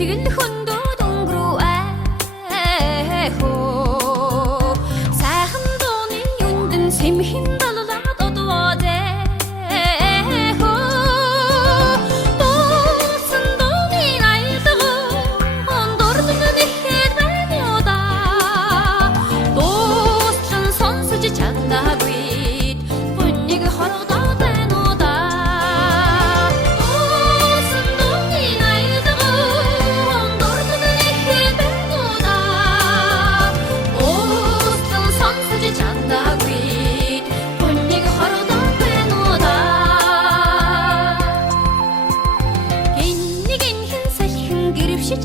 Тэгэл хөндөө дөнгөрөө хөө сайхан дууны юндэн сэмхэн даллаад одвоодэ дуусан дууны найдгаа дурдсан ихэд байна да дууссан сонсож чадаагүй бүнийг хорогдоод байна да дуусан дууны найдгаа дурдсан ихэд байна да дууссан сонсож чадаагүй бүнийг хорогдоод байна да гин нэг хэн сайхан гэрвшиж